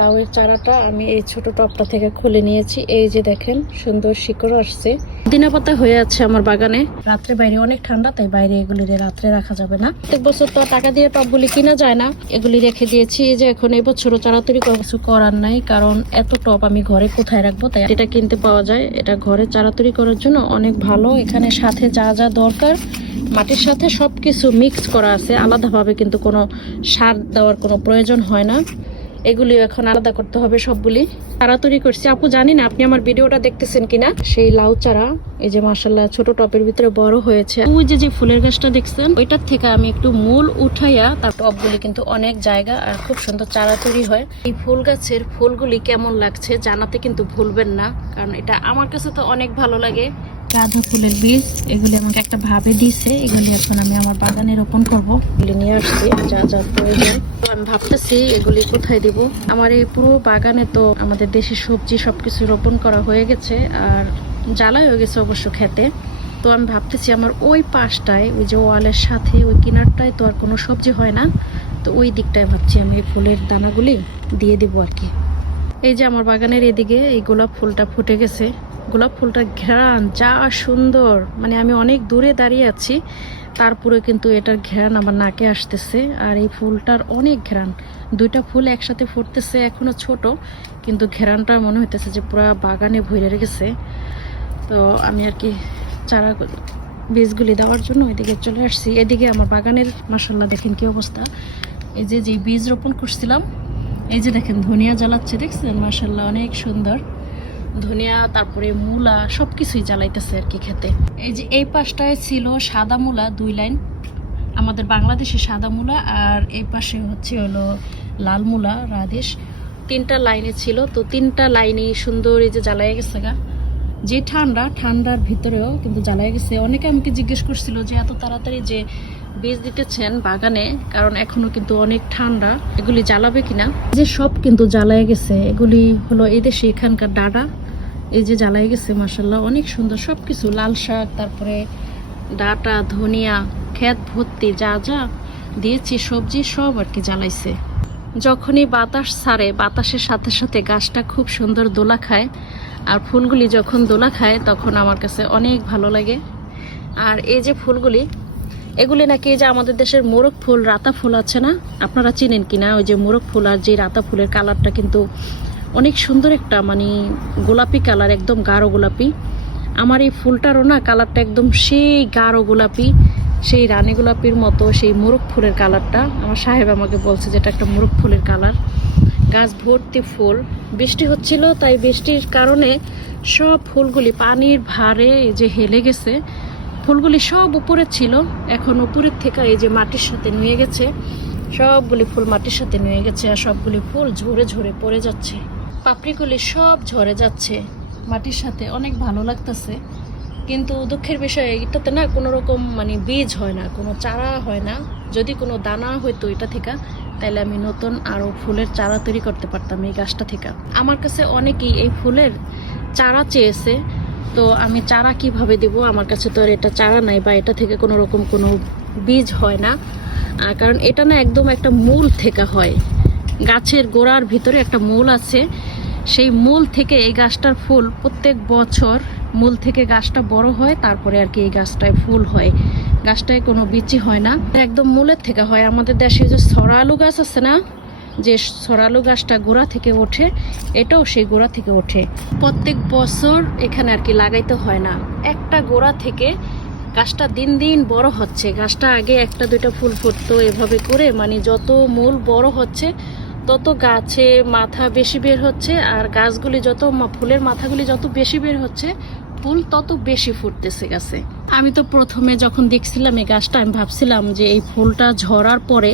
লাউয়ের চারাটা আমি এই ছোট টপটা থেকে খুলে নিয়েছি। এই যে দেখেন, সুন্দর শিকড় আসছে। দিনা পাতা হয়ে আছে আমার বাগানে। রাত্রে বাইরে অনেক ঠান্ডা, তাই বাইরে এগুলি রাত্রে রাখা যাবে না। প্রত্যেক বছর তো টাকা দিয়ে টপগুলি কিনা যায় না। এগুলি রেখে দিয়েছি এই যে এখন এই বছর চারা তৈরি কিছু করার নাই, কারণ এত টপ আমি ঘরে কোথায় রাখব? তাই এটা কিনতে পাওয়া যায়। এটা ঘরে চারা তৈরি করার জন্য অনেক ভালো। এখানে সাথে যা যা দরকার, মাটির সাথে সবকিছু মিক্স করা আছে। আলাদাভাবে কিন্তু কোনো সার দেওয়ার কোনো প্রয়োজন হয় না। এগুলি এখন আলাদা করতে হবে সবগুলি। তৈরি করছি। আপু, জানি না আপনি আমার ভিডিওটা দেখতেছেন কিনা। সেই লাউ চারা, এই যে মাসাল্লাহ ছোট টপের ভিতরে বড় হয়েছে। ওই যে যে ফুলের গাছটা দেখছেন, ওইটার থেকে আমি একটু মূল উঠাইয়া তার টপগুলি কিন্তু অনেক জায়গা আর খুব সুন্দর চারা তৈরি হয়। এই ফুল গাছের ফুলগুলি কেমন লাগছে জানাতে কিন্তু ভুলবেন না, কারণ এটা আমার কাছে তো অনেক ভালো লাগে। গাঁদা ফুলের বীজ, এগুলি আমাকে একটা ভাবে দিয়েছে এগুলি এখন আমি আমার বাগানে রোপণ করব। নিয়ে আসছি, যা যা প্রয়োজন। আমি ভাবতেছি এগুলি কোথায় দিব? আমার এই পুরো বাগানে তো আমাদের দেশি সবজি সবকিছু রোপণ করা হয়ে গেছে, আর জ্বালা হয়ে গেছে অবশ্য খেতে। তো আমি ভাবতেছি আমার ওই পাশটায়, ওই যে ওয়ালের সাথে, ওই কিনারটায় তো আর কোনো সবজি হয় না। তো ওই দিকটায় ভাবছি আমি এই ফুলের দানাগুলি দিয়ে দিব আর কি। এই যে আমার বাগানের এদিকে এই গোলাপ ফুলটা ফুটে গেছে। গোলাপ ফুলটার ঘ্রাণ, যা সুন্দর। মানে আমি অনেক দূরে দাঁড়িয়ে আছি তারপরে কিন্তু এটার ঘ্রাণ আমার নাকে আসতেছে আর এই ফুলটার অনেক ঘ্রাণ। দুইটা ফুল একসাথে ফুটতেছে, এখনও ছোট, কিন্তু ঘ্রাণটা মনে হইতেছে যে পুরো বাগানে ভরে গেছে তো আমি আর কি চারা বীজগুলি দেওয়ার জন্য ওইদিকে চলে আসছি। এদিকে আমার বাগানের মাসাল্লাহ দেখেন কি অবস্থা। এই যে যে বীজ রোপণ করছিলাম, এই যে দেখেন ধনিয়া জ্বালাচ্ছে, দেখছেন? মাসাল্লাহ অনেক সুন্দর। ধনিয়া, তারপরে মূলা সব কিছুই জ্বালাইতেছে আর কি খেতে। এই যে এই পাশটায় ছিল সাদা মূলা, দুই লাইন। আমাদের বাংলাদেশে সাদা মূলা আর এই পাশে হচ্ছে হলো লাল মূলা রাধেশ তিনটা লাইনে ছিল, তো তিনটা লাইনই সুন্দর এই যে জ্বালাই গেছে গা। যে ঠান্ডা, ঠান্ডার ভিতরেও কিন্তু জ্বালাই গেছে। অনেকে আমাকে জিজ্ঞেস করছিল যে এত তাড়াতাড়ি যে বীজ দিতেছেন বাগানে, কারণ এখনও কিন্তু অনেক ঠান্ডা। এগুলি জ্বালাবে কিনা? যে সব কিন্তু জ্বালায় গেছে। এগুলি হলো এই দেশে এখানকার ডাডা এই যে জ্বালাই গেছে মাসাল্লাহ অনেক সুন্দর সব কিছু লাল শাক, তারপরে ডাটা, ধনিয়া, ক্ষেত ভর্তি যা যা দিয়েছি, সবজি সব আর কি জ্বালাইছে। যখনই বাতাস ছাড়ে, বাতাসের সাথে সাথে গাছটা খুব সুন্দর দোলা খায়। আর ফুলগুলি যখন দোলা খায়, তখন আমার কাছে অনেক ভালো লাগে। আর এই যে ফুলগুলি এগুলি নাকি যে আমাদের দেশের মোরগ ফুল, রাতা ফুল আছে না? আপনারা চিনেন কিনা? ওই যে মোরগ ফুল আর যে রাতা ফুলের কালারটা কিন্তু অনেক সুন্দর একটা মানে গোলাপি কালার, একদম গাঢ় গোলাপি। আমার এই ফুলটারও না কালারটা একদম সেই গাঢ় গোলাপি, সেই রানী গোলাপির মতো, সেই মোরগ ফুলের কালারটা। আমার সাহেব আমাকে বলছে যেটা একটা মোরগ ফুলের কালার। গাছ ভর্তি ফুল। বৃষ্টি হচ্ছিল, তাই বৃষ্টির কারণে সব ফুলগুলি পানির ভারে যে হেলে গেছে। ফুলগুলি সব উপরে ছিল। এখন উপরের থেকে এই যে মাটির সাথে নুয়ে গেছে, সবগুলি ফুল মাটির সাথে নুয়ে গেছে আর সবগুলি ফুল ঝরে ঝরে পড়ে যাচ্ছে। পাপড়িগুলি সব ঝরে যাচ্ছে। মাটির সাথে অনেক ভালো লাগতেছে। কিন্তু দুঃখের বিষয়, এটাতে না কোনো রকম মানে বীজ হয় না, কোনো চারা হয় না। যদি কোনো দানা হইতো এটা থেকে, তাহলে আমি নতুন আরও ফুলের চারা তৈরি করতে পারতাম এই গাছটা থেকে। আমার কাছে অনেকেই এই ফুলের চারা চেয়েছে তো আমি চারা কীভাবে দেব? আমার কাছে তো আর এটা চারা নাই বা এটা থেকে কোনো রকম কোনো বীজ হয় না। কারণ এটা না একদম একটা মূল থেকে হয়। গাছের গোড়ার ভিতরে একটা মূল আছে। সেই মূল থেকে এই গাছটার ফুল প্রত্যেক বছর মূল থেকে গাছটা বড় হয়, তারপরে আর কি এই গাছটায় ফুল হয়। গাছটায় কোনো বিচি হয় না। একদম মূলের থেকে হয়। আমাদের দেশে যে সরা আলু গাছ আছে না যে সরালু গাছটা গোড়া থেকে ওঠে, এটাও সেই গোড়া থেকে ওঠে। প্রত্যেক বছর এখানে আর কি লাগাইতে হয় না। একটা গোড়া থেকে গাছটা দিন দিন বড় হচ্ছে। গাছটা আগে একটা দুইটা ফুল ফুটতো এভাবে করে মানে যত মূল বড় হচ্ছে, তত গাছে মাথা বেশি বের হচ্ছে, আর গাছগুলি যত ফুলের মাথাগুলি যত বেশি বের হচ্ছে, ফুল তত বেশি ফুটতেছে গাছে। আমি তো প্রথমে যখন দেখছিলাম এই গাছটা, আমি ভাবছিলাম যে এই ফুলটা ঝরার পরে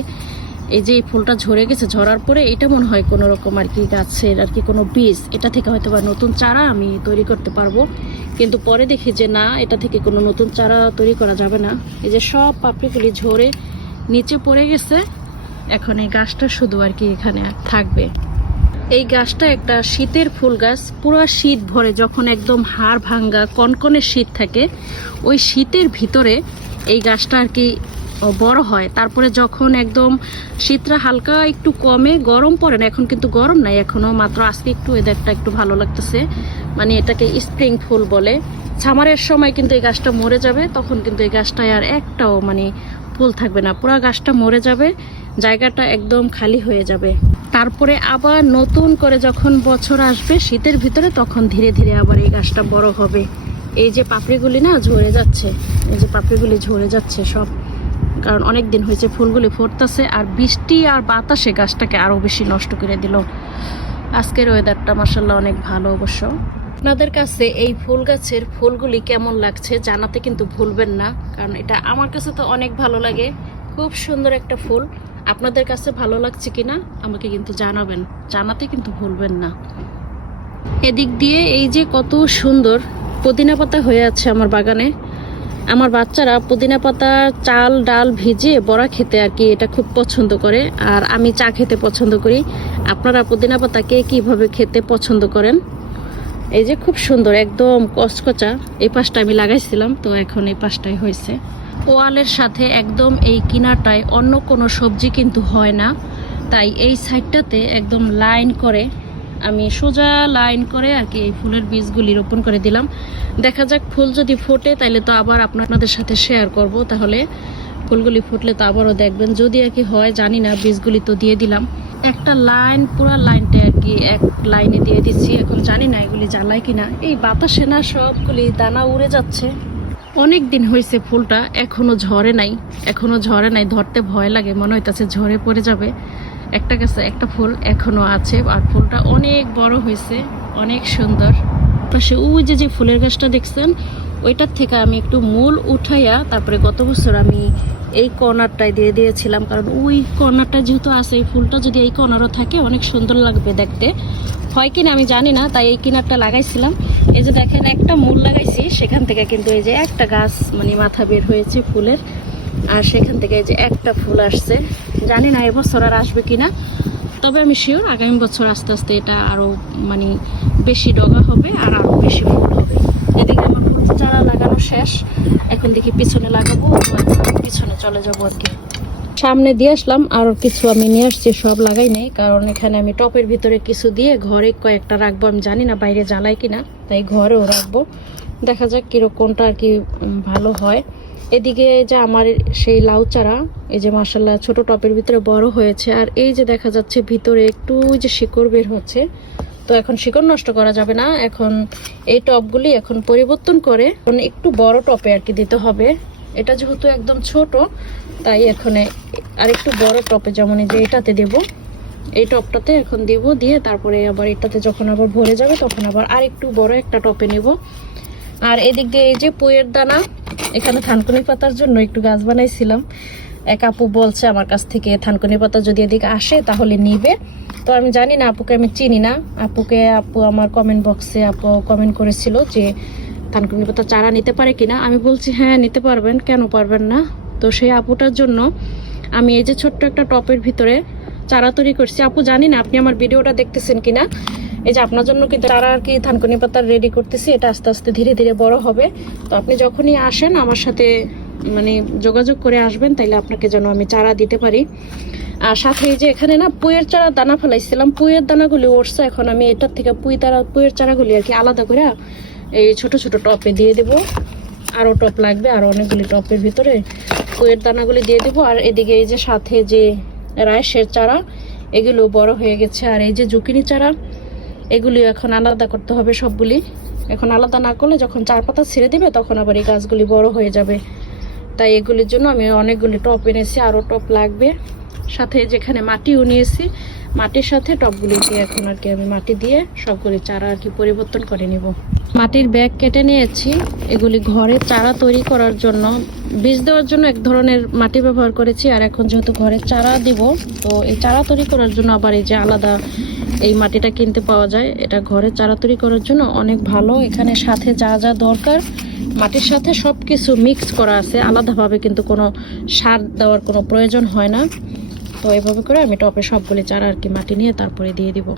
এই যে এই ফুলটা ঝরে গেছে, ঝরার পরে এটা মনে হয় কোনো রকম আর কি গাছের আর কি কোনো বীজ। এটা থেকে হয়তো বা নতুন চারা আমি তৈরি করতে পারব। কিন্তু পরে দেখি যে না, এটা থেকে কোনো নতুন চারা তৈরি করা যাবে না। এই যে সব পাপড়িগুলি ঝরে নিচে পড়ে গেছে, এখন এই গাছটা শুধু আর কি এখানে থাকবে। এই গাছটা একটা শীতের ফুল গাছ, পুরো শীত ভরে যখন একদম হাড় ভাঙ্গা, কনকনে শীত থাকে, ওই শীতের ভিতরে এই গাছটা আর কি বড় হয়। তারপরে যখন একদম শীতটা হালকা একটু কমে, গরম পড়ে না, এখন কিন্তু গরম নাই এখনও, মাত্র আজকে একটু ওয়েদারটা একটু ভালো লাগতেছে। মানে এটাকে স্প্রিং ফুল বলে। সামারের সময় কিন্তু এই গাছটা মরে যাবে, তখন কিন্তু এই গাছটায় আর একটাও মানে ফুল থাকবে না। পুরো গাছটা মরে যাবে, জায়গাটা একদম খালি হয়ে যাবে। তারপরে আবার নতুন করে যখন বছর আসবে শীতের ভিতরে, তখন ধীরে ধীরে আবার এই গাছটা বড় হবে। এই যে পাপড়িগুলি না ঝরে যাচ্ছে, এই যে পাপড়িগুলি ঝরে যাচ্ছে সব। কারণ অনেক দিন হয়েছে ফুলগুলি ফুটতেছে আর বৃষ্টি আর বাতাসে গাছটাকে আরও বেশি নষ্ট করে দিল। আজকের ওয়েদারটা মাসাল্লাহ অনেক ভালো অবশ্য। আপনাদের কাছে এই ফুল গাছের ফুলগুলি কেমন লাগছে জানাতে কিন্তু ভুলবেন না, কারণ এটা আমার কাছে তো অনেক ভালো লাগে। খুব সুন্দর একটা ফুল। আপনাদের কাছে ভালো লাগছে কিনা আমাকে কিন্তু জানাবেন। জানাতে কিন্তু ভুলবেন না। এদিক দিয়ে এই যে কত সুন্দর পুদিনা পাতা হয়ে আছে আমার বাগানে। আমার বাচ্চারা পুদিনা পাতা, চাল, ডাল ভিজে বড়া খেতে আর কি এটা খুব পছন্দ করে। আর আমি চা খেতে পছন্দ করি। আপনারা পুদিনা পাতা কে কীভাবে খেতে পছন্দ করেন? এই যে খুব সুন্দর, একদম কচকচা। এই পাশটা আমি লাগাইছিলাম, তো এখন এই পাশটাই হয়েছে। ওয়ালের সাথে একদম এই কিনারটায় অন্য কোনো সবজি কিন্তু হয় না। তাই এই সাইডটাতে একদম লাইন করে আমি সোজা লাইন করে আর কি ফুলের বীজগুলি রোপণ করে দিলাম। দেখা যাক ফুল যদি ফোটে তাহলে তো আবার আপনাদের সাথে শেয়ার করব। তাহলে ফুলগুলি ফুটলে তো আবারও দেখবেন। যদি আর কি হয়, জানি না, বীজগুলি তো দিয়ে দিলাম। একটা লাইন, পুরা লাইনটা আর কি এক লাইনে দিয়ে দিচ্ছি। এখন জানি না এগুলি জ্বালায় কিনা। এই বাতাসে না সবগুলি দানা উড়ে যাচ্ছে। অনেক দিন হয়েছে ফুলটা, এখনও ঝরে নাই। এখনও ঝরে নাই, ধরতে ভয় লাগে। মনে হইতাছে ঝরে পড়ে যাবে। একটা গাছে একটা ফুল এখনও আছে, আর ফুলটা অনেক বড় হয়েছে, অনেক সুন্দর। পাশে ওই যে যে ফুলের গাছটা দেখছেন, ওইটার থেকে আমি একটু মূল উঠাইয়া তারপরে গত বছর আমি এই কর্নারটায় দিয়ে দিয়েছিলাম, কারণ ওই কর্নারটা যেহেতু আছে, এই ফুলটা যদি এই কর্নারও থাকে, অনেক সুন্দর লাগবে দেখতে। হয় কিনা আমি জানি না, তাই এই কিনারটা লাগাইছিলাম। এই যে দেখেন, একটা মূল লাগাইছি, সেখান থেকে কিন্তু এই যে একটা গাছ মানে মাথা বের হয়েছে ফুলের। আর সেখান থেকে যে একটা ফুল আসছে। জানি না এবছর আর আসবে কিনা, তবে আমি শিওর আগামী বছর আস্তে আস্তে এটা আরও মানে বেশি ডগা হবে আর আরও বেশি ফুল হবে। এদিকে আমার ফুল চারা লাগানো শেষ, এখন দেখি পিছনে লাগাবো পিছনে চলে যাব আর কি। সামনে দিয়ে আসলাম, আর কিছু আমি নিয়ে আসছি, সব লাগাই নাই, কারণ এখানে আমি টপের ভিতরে কিছু দিয়ে ঘরে কয়েকটা রাখব, আমি জানি না বাইরে জ্বালাই কিনা, তাই ঘরেও রাখব। দেখা যাক কীরকম কোনটা আর কি ভালো হয়। এদিকে যে আমার সেই লাউ চারা, এই যে মাসাল্লাহ ছোট টপের ভিতরে বড় হয়েছে, আর এই যে দেখা যাচ্ছে ভিতরে একটু যে শিকড় বের হচ্ছে। তো এখন শিকড় নষ্ট করা যাবে না, এখন এই টপগুলি এখন পরিবর্তন করে এখন একটু বড় টপে আর কি দিতে হবে। এটা যেহেতু একদম ছোট, তাই এখানে আর একটু বড় টপে যেমন এই যে এটাতে দেব, এই টপটাতে এখন দেব, দিয়ে তারপরে আবার এটাতে যখন আবার ভরে যাবে তখন আবার আর একটু বড় একটা টপে নেব। আর এদিক দিয়ে এই যে পুয়ের দানা এখানে থানকুনি পাতার জন্য একটু গাছ বানাইছিলাম। এক আপু বলছে আমার কাছ থেকে, থানকুনি পাতা যদি এদিকে আসে তাহলে নিবে। তো আমি জানি না, আপুকে আমি চিনি না। আপুকে আপু আমার কমেন্ট বক্সে আপু কমেন্ট করেছিল যে, থানকুনি পাতা চারা নিতে পারে কিনা? আমি বলছি হ্যাঁ নিতে পারবেন। কেন পারবেন না? তো সেই আপুটার জন্য আমি এই যে ছোট্ট একটা টপের ভিতরে চারা তৈরি করছি। আপু জানি না, আপনি আমার ভিডিওটা দেখতেছেন কিনা? এই যে আপনার জন্য কিন্তু তারা আর কি থানকুনি পাতা রেডি করতেছি, এটা আস্তে আস্তে ধীরে ধীরে বড় হবে। তো আপনি যখনই আসেন, আমার সাথে মানে যোগাযোগ করে আসবেন, তাইলে আপনাকে যেন আমি চারা দিতে পারি। আর সাথে এই যে এখানে না পুয়ের চারা দানা ফেলাইছিলাম, পুয়ের দানাগুলি উঠছে এখন আমি এটার থেকে পুই তারা, পুয়ের চারাগুলি আর কি আলাদা করে এই ছোট ছোট টপে দিয়ে দেবো। আরও টপ লাগবে আর অনেকগুলি টপের ভিতরে পুয়ের দানাগুলি দিয়ে দেবো। আর এদিকে এই যে সাথে যে রাইসের চারা, এগুলো বড় হয়ে গেছে। আর এই যে জুকিনি চারা এগুলি এখন আলাদা করতে হবে সবগুলি। এখন আলাদা না করলে যখন চার পাতা ছেড়ে দিবে, তখন আবার এই গাছগুলি বড় হয়ে যাবে। তাই এগুলির জন্য আমি অনেকগুলি টপ এনেছি, আরও টপ লাগবে। সাথে যেখানে মাটিও নিয়েছি, মাটির সাথে টপগুলি দিয়ে এখন আর কি আমি মাটি দিয়ে সবগুলি চারা আর কি পরিবর্তন করে নিব। মাটির ব্যাগ কেটে নিয়েছি। এগুলি ঘরে চারা তৈরি করার জন্য বীজ দেওয়ার জন্য এক ধরনের মাটি ব্যবহার করেছি, আর এখন যেহেতু ঘরে চারা দিব, তো এই চারা তৈরি করার জন্য আবার এই যে আলাদা এই মাটিটা কিনতে পাওয়া যায়, এটা ঘরে চারা তৈরি করার জন্য অনেক ভালো। এখানে সাথে যা যা দরকার, মাটির সাথে সব কিছু মিক্স করা আছে, আলাদাভাবে কিন্তু কোনো সার দেওয়ার কোনো প্রয়োজন হয় না। তো এভাবে করে আমি টপে সবগুলি চারা আর কি মাটি নিয়ে তারপরে দিয়ে দিব।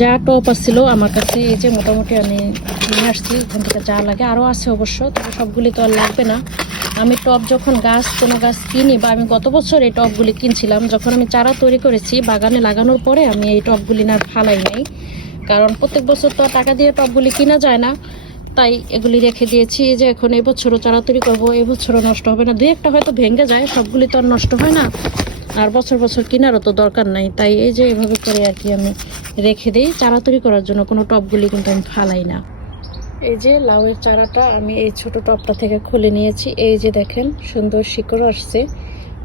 যা টপ আসছিল আমার কাছে, এই যে মোটামুটি আমি নিয়ে আসছি, এখান থেকে যা লাগে আরও আছে অবশ্য, তবে সবগুলি তো আর লাগবে না। আমি টব যখন গাছ, কোনো গাছ কিনি বা আমি গত বছর এই টবগুলি কিনছিলাম, যখন আমি চারা তৈরি করেছি, বাগানে লাগানোর পরে আমি এই টবগুলি না ফালাই নাই। কারণ প্রত্যেক বছর তো টাকা দিয়ে টবগুলি কিনা যায় না। তাই এগুলি রেখে দিয়েছি যে এখন এবছরও চারা তৈরি করব এবছরও নষ্ট হবে না। দুই একটা হয়তো ভেঙে যায়, সবগুলি তো আর নষ্ট হয় না। আর বছর বছর কেনারও তো দরকার নাই। তাই এই যে এভাবে করে আর কি আমি রেখে দিই। চারা তৈরি করার জন্য কোনো টবগুলি কিন্তু আমি ফালাই না। এই যে লাউয়ের চারাটা আমি এই ছোট টবটা থেকে খুলে নিয়েছি। এই যে দেখেন, সুন্দর শিকড় আসছে।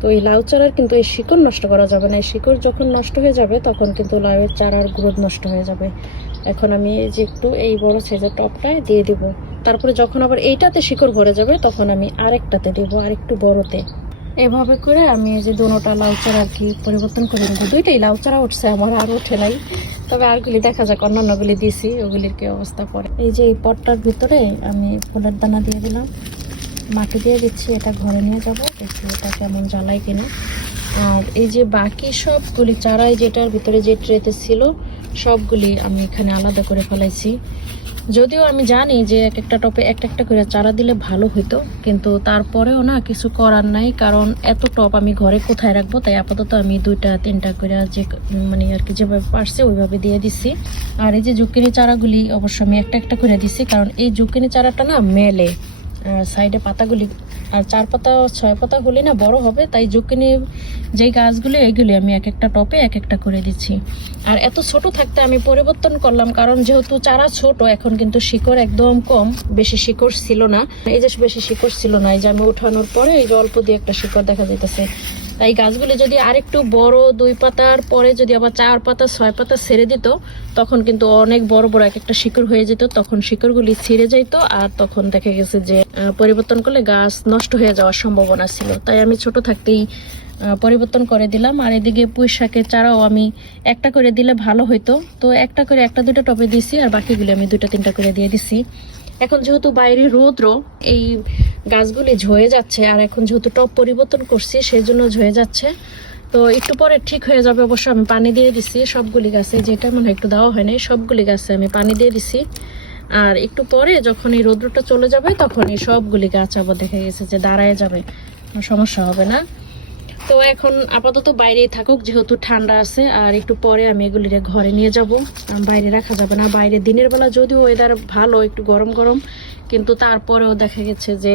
তো এই লাউ চারার কিন্তু এই শিকড় নষ্ট করা যাবে না। এই শিকড় যখন নষ্ট হয়ে যাবে, তখন কিন্তু লাউয়ের চারার গ্রোথ নষ্ট হয়ে যাবে। এখন আমি এই যে একটু এই বড় সাইজের টপটায় দিয়ে দিব। তারপরে যখন আবার এইটাতে শিকড় ভরে যাবে, তখন আমি আরেকটাতে দেবো, আরেকটু বড়তে। এভাবে করে আমি এই যে দোনোটা লাউ চারা আর কি পরিবর্তন করে নেব। দুইটাই লাউ চারা উঠছে আমার, আর ওঠে নাই। তবে আরগুলি দেখা যাক অন্যান্যগুলি দিছি, ওগুলির কি অবস্থা পড়ে এই যে এই পটটার ভিতরে আমি ফুলের দানা দিয়ে দিলাম। মাটি দিয়ে দিচ্ছি, এটা ঘরে নিয়ে যাব, দেখি এটা কেমন জ্বালাই কিনা। আর এই যে বাকি সবগুলি চারাই যেটার ভিতরে যে ট্রেতে ছিল সবগুলি আমি এখানে আলাদা করে ফেলাইছি। যদিও আমি জানি যে এক একটা টপে একটা একটা করে চারা দিলে ভালো হতো কিন্তু তারপরেও না কিছু করার নাই, কারণ এত টপ আমি ঘরে কোথায় রাখব? তাই আপাতত আমি দুইটা, তিনটা করে যে মানে আর কি যেভাবে পারছে ওইভাবে দিয়ে দিচ্ছি আর এই যে জুকিনি চারাগুলি অবশ্য আমি একটা একটা করে দিছি, কারণ এই জুকিনি চারাটা না মেলে। সাইডে পাতাগুলি, আর চার পাতা, ছয় পাতা হলে না বড় হবে, তাই জুকিনি যেই গাছগুলি এইগুলি আমি এক একটা টপে এক একটা করে দিচ্ছি। আর এত ছোট থাকতে আমি পরিবর্তন করলাম, কারণ যেহেতু চারা ছোট, এখন কিন্তু শিকড় একদম কম, বেশি শিকড় ছিল না। এই যে বেশি শিকড় ছিল না, এই যে আমি উঠানোর পরে এই যে অল্প দিয়ে একটা শিকড় দেখা যাইতেছে। তাই গাছগুলি যদি আরেকটু বড় দুই পাতার পরে যদি আবার চার পাতা, ছয় পাতা ছেড়ে দিত, তখন কিন্তু অনেক বড় বড় এক একটা শিকড় হয়ে যেত। তখন শিকড়গুলি ছিঁড়ে যাইত আর তখন দেখা গেছে যে পরিবর্তন করলে গাছ নষ্ট হয়ে যাওয়ার সম্ভাবনা ছিল। তাই আমি ছোট থাকতেই পরিবর্তন করে দিলাম। আর এদিকে পুঁই শাকের চারাও আমি একটা করে দিলে ভালো হইতো। তো একটা করে একটা দুটো টপে দিছি আর বাকিগুলি আমি দুটো তিনটা করে দিয়ে দিছি। এখন যেহেতু বাইরে রৌদ্র, এই গাছগুলি ঝয়ে যাচ্ছে আর এখন যেহেতু টপ পরিবর্তন করছি সেই জন্য ঝয়ে যাচ্ছে। তো একটু পরে ঠিক হয়ে যাবে, অবশ্য আমি পানি দিয়ে দিছি সবগুলি গাছে, যেটা মনে একটু দেওয়া হয়নি, সবগুলি গাছে আমি পানি দিয়ে দিছি। আর একটু পরে যখন এই রৌদ্রটা চলে যাবে, তখন এই সবগুলি গাছ আবার দেখা গেছে যে দাঁড়ায় যাবে। সমস্যা হবে না। তো এখন আপাতত বাইরেই থাকুক, যেহেতু ঠান্ডা আছে, আর একটু পরে আমি এগুলি ঘরে নিয়ে যাব। বাইরে রাখা যাবে না। বাইরে দিনের বেলা যদিও ওয়েদার ভালো, একটু গরম গরম কিন্তু তারপরেও দেখা গেছে যে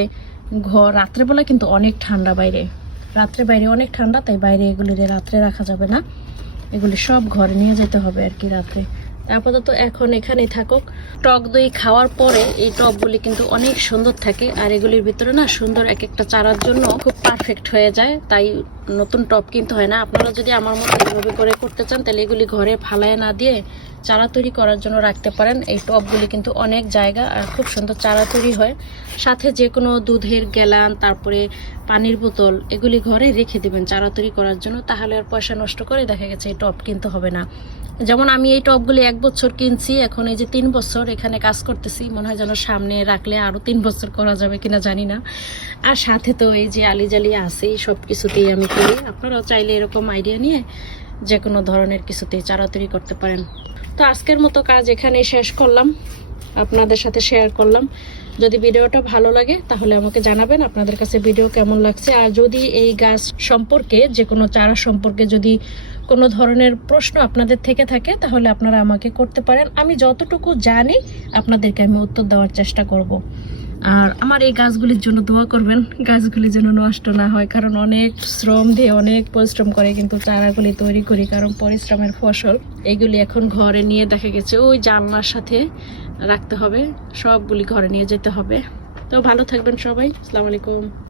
ঘর রাত্রেবেলা কিন্তু অনেক ঠান্ডা বাইরে। রাত্রে বাইরে অনেক ঠান্ডা, তাই বাইরে এগুলি রাত্রে রাখা যাবে না। এগুলি সব ঘরে নিয়ে যেতে হবে আর কি রাত্রে। আপাতত এখন এখানেই থাকুক। টক দই খাওয়ার পরে এই টকগুলি কিন্তু অনেক সুন্দর থাকে আর এগুলির ভিতরে না সুন্দর এক একটা চারার জন্য খুব পারফেক্ট হয়ে যায়। তাই নতুন টপ কিন্তু হয় না। আপনারা যদি আমার মতো এইভাবে করে করতে চান, তাহলে এগুলি ঘরে ফালায় না দিয়ে চারা তৈরি করার জন্য রাখতে পারেন। এই টবগুলি কিন্তু অনেক জায়গা আর খুব সুন্দর চারা তৈরি হয়। সাথে যে কোনো দুধের গ্যালান, তারপরে পানির বোতল, এগুলি ঘরে রেখে দেবেন চারা তৈরি করার জন্য। তাহলে আর পয়সা নষ্ট করে দেখা গেছে এই টব কিনতে হবে না। যেমন আমি এই টবগুলি এক বছর কিনছি, এখন এই যে তিন বছর এখানে কাজ করতেছি, মনে হয় যেন সামনে রাখলে আরও তিন বছর করা যাবে কিনা জানি না। আর সাথে তো এই যে আলি জালি আছে সব কিছুতেই আমি করি আপনারাও চাইলে এরকম আইডিয়া নিয়ে যে কোনো ধরনের কিছুতেই চারা তৈরি করতে পারেন। তো আজকের মতো কাজ এখানে শেষ করলাম। আপনাদের সাথে শেয়ার করলাম। যদি ভিডিওটা ভালো লাগে, তাহলে আমাকে জানাবেন আপনাদের কাছে ভিডিও কেমন লাগছে। আর যদি এই গাছ সম্পর্কে যে কোনো চারা সম্পর্কে যদি কোনো ধরনের প্রশ্ন আপনাদের থেকে থাকে, তাহলে আপনারা আমাকে করতে পারেন। আমি যতটুকু জানি, আপনাদেরকে আমি উত্তর দেওয়ার চেষ্টা করব। আর আমার এই গাছগুলির জন্য দোয়া করবেন, গাছগুলি যেন নষ্ট না হয়, কারণ অনেক শ্রম দিয়ে অনেক পরিশ্রম করে কিন্তু চারাগুলি তৈরি করি, কারণ পরিশ্রমের ফসল এগুলি এখন ঘরে নিয়ে দেখা গেছে, ওই জানলার সাথে রাখতে হবে, সবগুলি ঘরে নিয়ে যেতে হবে। তো ভালো থাকবেন সবাই, আসসালামু আলাইকুম।